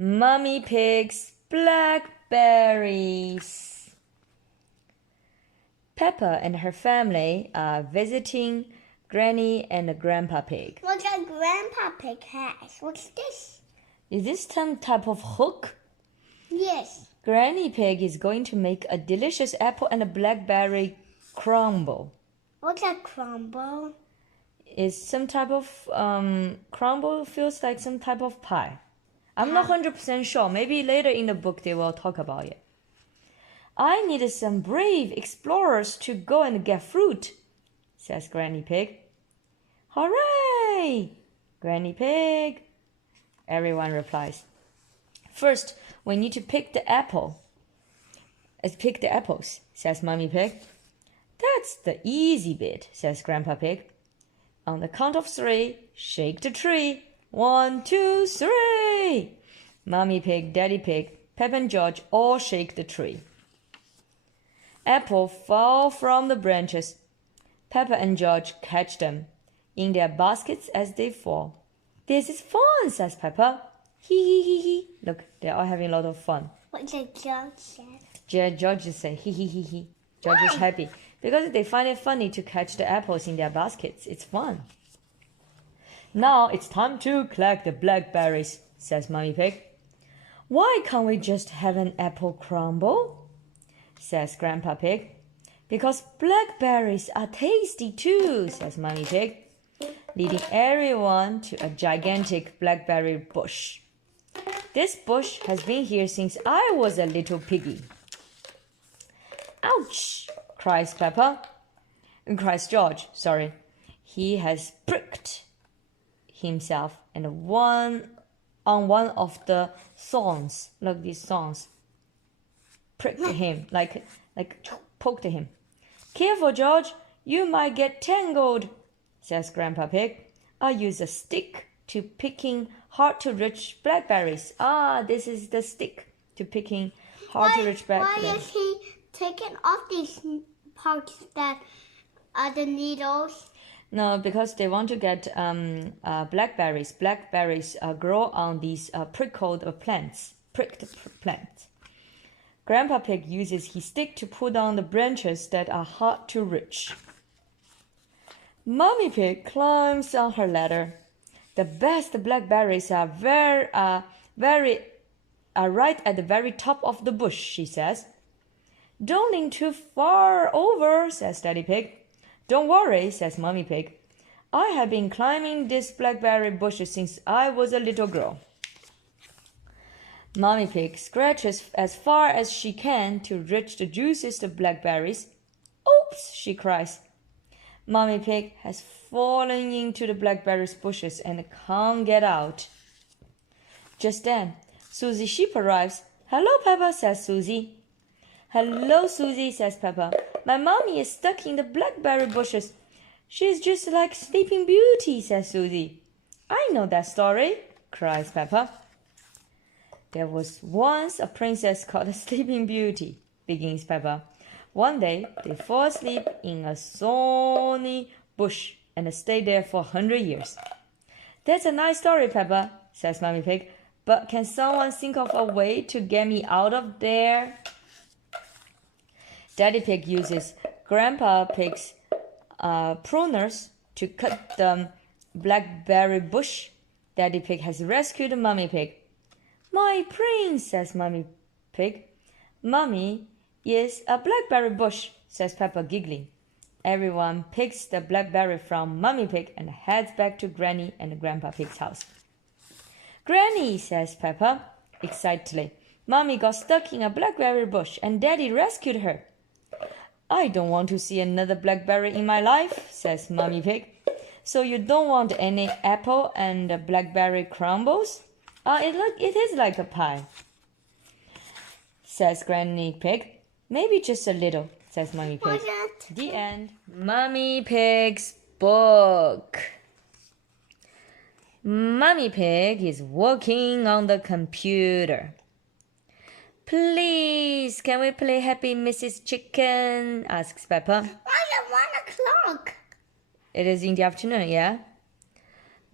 Mummy Pig's blackberries. Peppa and her family are visiting Granny and Grandpa Pig. What a Grandpa Pig has. What's this? Is this some type of hook? Yes. Granny Pig is going to make a delicious apple and a blackberry crumble. What's a crumble? Is some type of crumble feels like some type of pie. I'm not 100% sure. Maybe later in the book they will talk about it. I needed some brave explorers to go and get fruit, says Granny Pig. Hooray! Granny Pig. Everyone replies. First, we need to pick the apple. Pick the apples, says Mummy Pig. That's the easy bit, says Grandpa Pig. On the count of 3, shake the tree. 1, 2, 3. Mummy Pig, Daddy Pig, Pep and George all shake the tree. Apple fall from the branches. Peppa and George catch them in their baskets as they fall. This is fun, says Peppa. Hee hee hee hee. Look, they're all having a lot of fun. What did George say? George just say hee hee hee hee. George is happy because they find it funny to catch the apples in their baskets. It's fun. Now it's time to collect the blackberries, says Mummy Pig. Why can't we just have an apple crumble? Says Grandpa Pig. Because blackberries are tasty too, says Mummy Pig, leading everyone to a gigantic blackberry bush. This bush has been here since I was a little piggy. Ouch, cries George, sorry. He has pricked himself and on one of the thorns. Look, these thorns. Pricked him, like poked him. Careful, George, you might get tangled, says Grandpa Pig. I use a stick to picking hard-to-reach blackberries. This is the stick to picking hard-to-reach blackberries. Why is he taking off these parts that are the needles? No, because they want to get blackberries. Blackberries grow on these pricked plants. Grandpa Pig uses his stick to pull down the branches that are hard to reach. Mummy Pig climbs on her ladder. The best blackberries are right at the very top of the bush, she says. Don't lean too far over, says Daddy Pig. Don't worry, says Mummy Pig. I have been climbing this blackberry bush since I was a little girl. Mummy Pig scratches as far as she can to reach the juiciest blackberries. Oops, she cries. Mummy Pig has fallen into the blackberry bushes and can't get out. Just then, Susie Sheep arrives. Hello, Peppa, says Susie. Hello, Susie, says Peppa. My mommy is stuck in the blackberry bushes. She's just like Sleeping Beauty, says Susie. I know that story, cries Peppa. There was once a princess called Sleeping Beauty, begins Peppa. One day, they fall asleep in a thorny bush and stay there for 100 years. That's a nice story, Peppa, says Mummy Pig. But can someone think of a way to get me out of there? Daddy Pig uses Grandpa Pig's pruners to cut the blackberry bush. Daddy Pig has rescued Mummy Pig. My prince, says Mummy Pig. Mummy is a blackberry bush, says Peppa, giggling. Everyone picks the blackberry from Mummy Pig and heads back to Granny and Grandpa Pig's house. Granny, says Peppa, excitedly. Mummy got stuck in a blackberry bush and Daddy rescued her. I don't want to see another blackberry in my life, says Mummy Pig. So you don't want any apple and blackberry crumbles? It is like a pie, says Granny Pig. Maybe just a little, says Mummy Pig. The end. Mummy Pig's book. Mummy Pig is working on the computer. Please, can we play Happy Mrs. Chicken? Asks Peppa. Why at 1 o'clock? It is in the afternoon, yeah?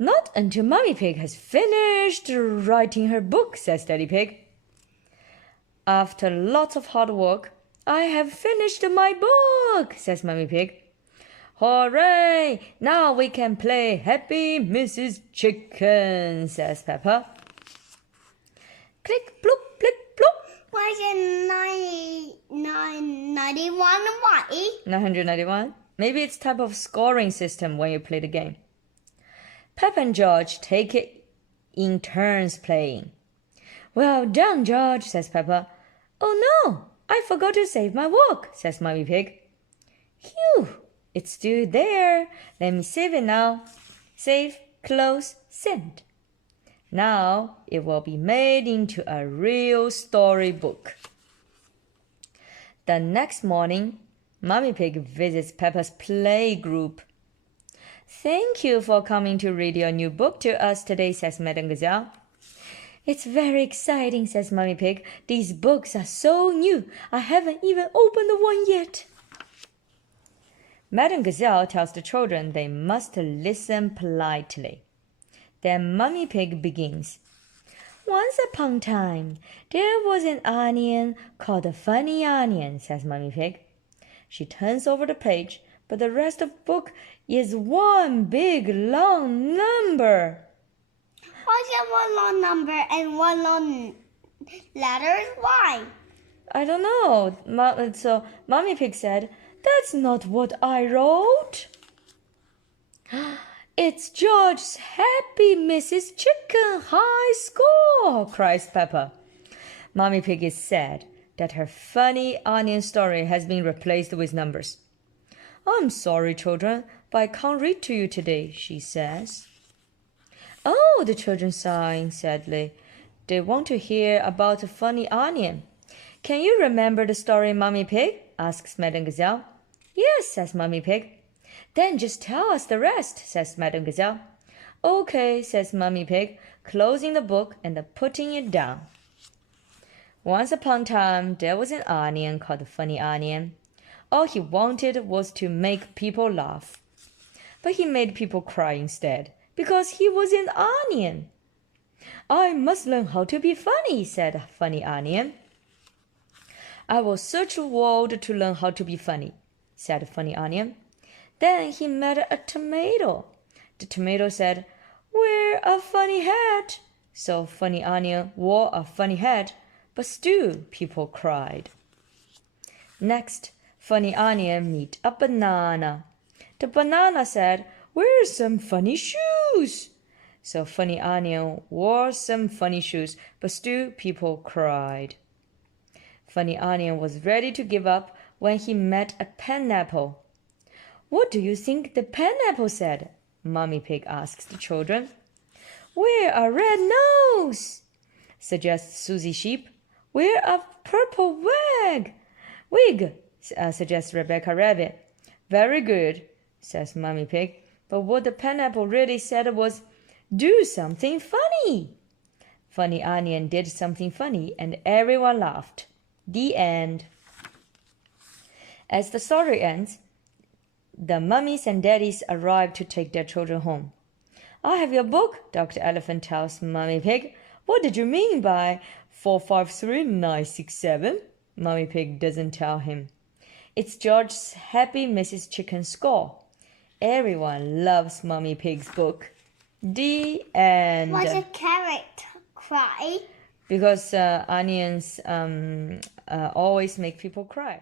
Not until Mummy Pig has finished writing her book, says Daddy Pig. After lots of hard work, I have finished my book, says Mummy Pig. Hooray! Now we can play Happy Mrs. Chicken, says Peppa. Click, bloop, click, bloop. Why is it 991 why? 991? Maybe it's type of scoring system when you play the game. Peppa and George take it in turns playing. Well done, George, says Peppa. Oh no, I forgot to save my work, says Mummy Pig. Phew, it's still there. Let me save it now. Save, close, send. Now it will be made into a real storybook. The next morning, Mummy Pig visits Peppa's play group. Thank you for coming to read your new book to us today, says Madame Gazelle. It's very exciting, says Mummy Pig. These books are so new. I haven't even opened one yet. Madame Gazelle tells the children they must listen politely. Then Mummy Pig begins. Once upon a time, there was an onion called a funny onion, says Mummy Pig. She turns over the page, but the rest of the book is one big long number. Why is it one long number and one long letters? Why? I don't know. So Mummy Pig said, that's not what I wrote. It's George's Happy Mrs. Chicken high score, cries Peppa. Mummy Pig is sad that her funny onion story has been replaced with numbers. I'm sorry, children, but I can't read to you today, she says. Oh, the children sighing sadly. They want to hear about a funny onion. Can you remember the story, Mummy Pig? Asks Madame Gazelle. Yes, says Mummy Pig. Then just tell us the rest, says Madame Gazelle. Okay, says Mummy Pig, closing the book and putting it down. Once upon a time, there was an onion called the Funny Onion. All he wanted was to make people laugh. But he made people cry instead, because he was an onion. I must learn how to be funny, said Funny Onion. I will search the world to learn how to be funny, said Funny Onion. Then he met a tomato. The tomato said, Wear a funny hat. So Funny Onion wore a funny hat, but still people cried. Next, Funny Onion met a banana. The banana said, Wear some funny shoes. So Funny Onion wore some funny shoes, but still people cried. Funny Onion was ready to give up when he met a pineapple. What do you think the pineapple said? Mummy Pig asks the children. Wear a red nose, suggests Susie Sheep. Wear a purple wig, suggests Rebecca Rabbit. Very good, says Mummy Pig. But what the pineapple really said was, do something funny. Funny Onion did something funny and everyone laughed. The end. As the story ends, the mummies and daddies arrive to take their children home. I have your book, Dr. Elephant tells Mummy Pig. What did you mean by 453967? Mummy Pig doesn't tell him. It's George's Happy Mrs. Chicken score. Everyone loves Mummy Pig's book. The end. Why does a carrot cry? Because onions always make people cry.